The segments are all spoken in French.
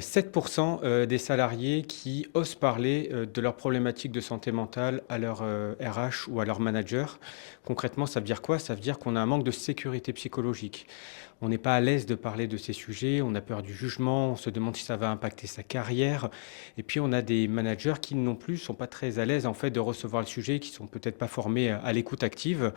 7 des salariés qui osent parler, de leurs problématiques de santé mentale à leur, RH ou à leur manager. Concrètement, ça veut dire quoi? Ça veut dire qu'on a un manque de sécurité psychologique. On n'est pas à l'aise de parler de ces sujets, on a peur du jugement, on se demande si ça va impacter sa carrière. Et puis on a des managers qui non plus sont pas très à l'aise en fait de recevoir le sujet, qui sont peut-être pas formés à l'écoute active.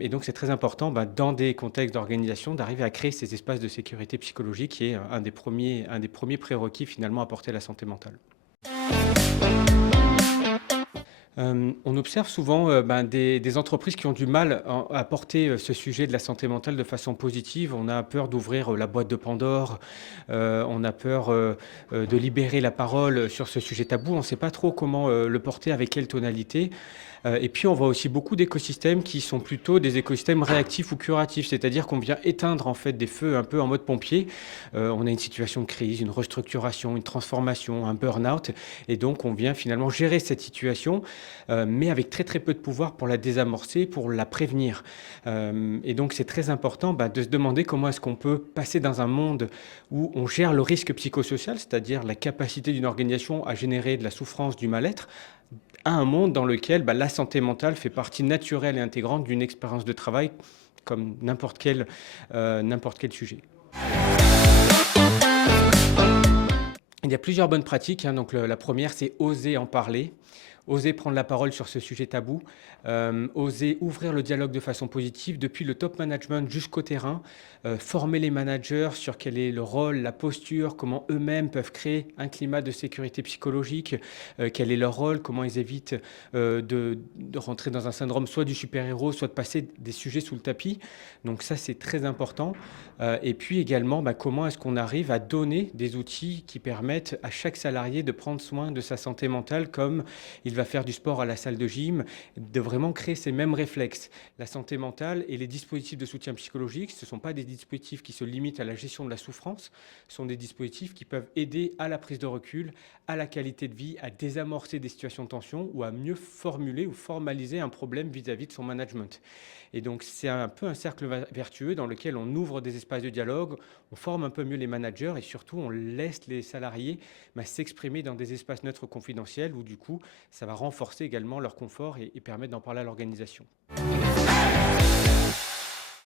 Et donc c'est très important, dans des contextes d'organisation, d'arriver à créer ces espaces de sécurité psychologique qui est un des premiers prérequis finalement à porter la santé mentale. On observe souvent, des entreprises qui ont du mal à porter, ce sujet de la santé mentale de façon positive. On a peur d'ouvrir, la boîte de Pandore, on a peur, de libérer la parole sur ce sujet tabou. On ne sait pas trop comment, le porter, avec quelle tonalité. Et puis on voit aussi beaucoup d'écosystèmes qui sont plutôt des écosystèmes réactifs ou curatifs, c'est-à-dire qu'on vient éteindre en fait des feux un peu en mode pompier. On a une situation de crise, une restructuration, une transformation, un burn-out et donc on vient finalement gérer cette situation, mais avec très, très peu de pouvoir pour la désamorcer, pour la prévenir. Et donc c'est très important, de se demander comment est-ce qu'on peut passer dans un monde où on gère le risque psychosocial, c'est-à-dire la capacité d'une organisation à générer de la souffrance, du mal-être, à un monde dans lequel, la santé mentale fait partie naturelle et intégrante d'une expérience de travail comme n'importe quel sujet. Il y a plusieurs bonnes pratiques, hein. Donc la première, c'est oser en parler, oser prendre la parole sur ce sujet tabou, oser ouvrir le dialogue de façon positive depuis le top management jusqu'au terrain, former les managers sur quel est le rôle, la posture, comment eux-mêmes peuvent créer un climat de sécurité psychologique, quel est leur rôle, comment ils évitent de rentrer dans un syndrome soit du super-héros, soit de passer des sujets sous le tapis. Donc ça, c'est très important. Et puis également, comment est-ce qu'on arrive à donner des outils qui permettent à chaque salarié de prendre soin de sa santé mentale, comme il va faire du sport à la salle de gym, de vraiment créer ces mêmes réflexes. La santé mentale et les dispositifs de soutien psychologique, ce ne sont pas des dispositifs qui se limitent à la gestion de la souffrance, ce sont des dispositifs qui peuvent aider à la prise de recul, à la qualité de vie, à désamorcer des situations de tension ou à mieux formuler ou formaliser un problème vis-à-vis de son management. Et donc c'est un peu un cercle vertueux dans lequel on ouvre des espaces de dialogue, on forme un peu mieux les managers et surtout on laisse les salariés s'exprimer dans des espaces neutres confidentiels où du coup ça va renforcer également leur confort et permettre d'en parler à l'organisation.